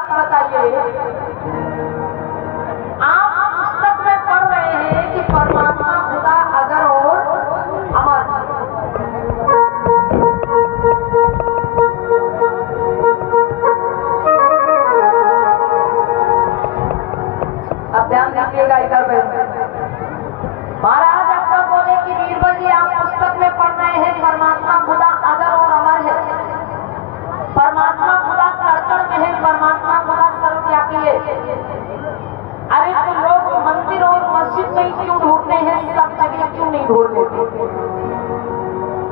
बताइए, आप पुस्तक में पढ़ रहे हैं कि परमात्मा खुदा अजर और अमर। अब ध्यान दीजिएगा इधर पे। महाराज अकबर बोले कि बीरबल जी, आप पुस्तक में पढ़ रहे हैं परमात्मा खुदा अजर और अमर है, परमात्मा खुदा कड़कड़ में है, परमात्मा खुदा सर्वव्यापी है। अरे तो लोग मंदिर और मस्जिद में क्यों ढूंढते हैं, सब जगह क्यों नहीं ढूंढ लेते?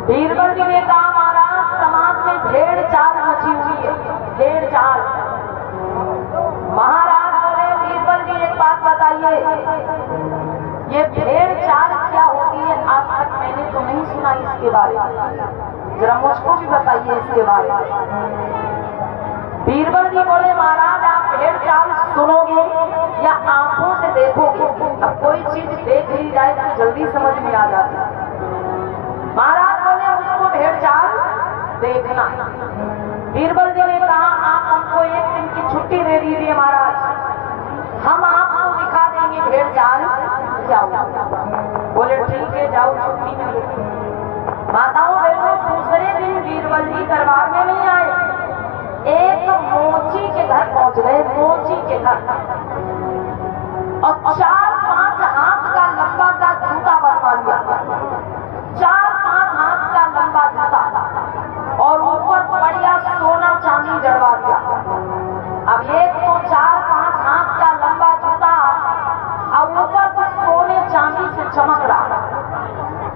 बीरबल जी ने कहा, महाराज समाज में भेड़ चाल मची हुई है, भेड़ चाल। महाराज बोले, बीरबल जी एक बात बताइए, ये भेड़ चाल क्या होती है? आज तक मैंने तो नहीं सुना इसके बारे में, जरा मुझको भी बताइए इसके बारे में। बीरबल जी बोले, महाराज आप भेड़ चाल सुनोगे या आंखों से देखोगे? अब कोई चीज देख ली जाए तो जल्दी समझ में आ जाती है। महाराज बोले, उसको भेड़ चाल देखना। बीरबल जी ने कहा, आप हमको एक दिन की छुट्टी दे दीजिए महाराज, हम आपको दिखा देंगे भेड़ चाल क्या होगा। बोले ठीक है, जाओ छुट्टी में। माताओं बहनों, दूसरे दिन बीरबल जी दरबार में नहीं आए, एक मोची के घर पहुंच गए, मोची के घर, और 4-5 हाथ का लंबा सा जूता बनवा लिया, 4-5 हाथ का लंबा जूता, और ऊपर बढ़िया सोना चांदी जड़वा दिया। अब एक तो 4-5 हाथ का लंबा जूता और ऊपर से सोने चांदी से चमक रहा।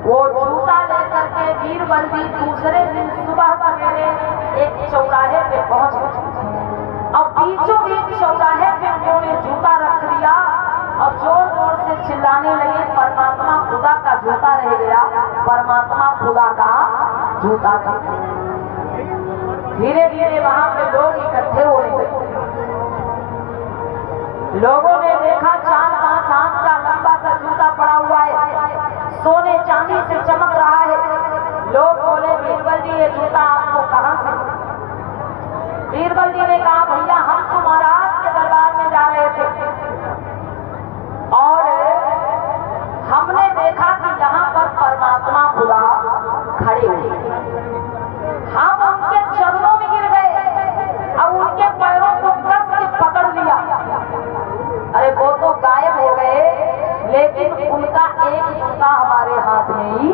वो जूता लेकर के बीरबल जी दूसरे दिन सुबह सवेरे एक चौराहे पे पहुंच गए, और बीचों बीच चौराहे पे उन्होंने जूता रख दिया और जोर जोर से चिल्लाने लगे, परमात्मा खुदा का जूता रह गया, परमात्मा खुदा का जूता था। धीरे धीरे वहां पे लोग इकट्ठे होने लगे। लोगों ने देखा 4-5 हाथ का लंबा सा जूता पड़ा हुआ है, सोने चांदी से चमक रहा है। लोग बोले, बीरबल जी ये जूता आपको कहां से? बीरबल जी ने कहा, भैया हम तो महाराज के दरबार में जा रहे थे और हमने देखा कि यहाँ पर परमात्मा खुदा खड़े हुए, हम उनके चरणों में गिर गए और उनके पैरों को कस के पकड़ लिया। अरे वो तो गायब हो गए, लेकिन उनका एक जूता हमारे हाथ में ही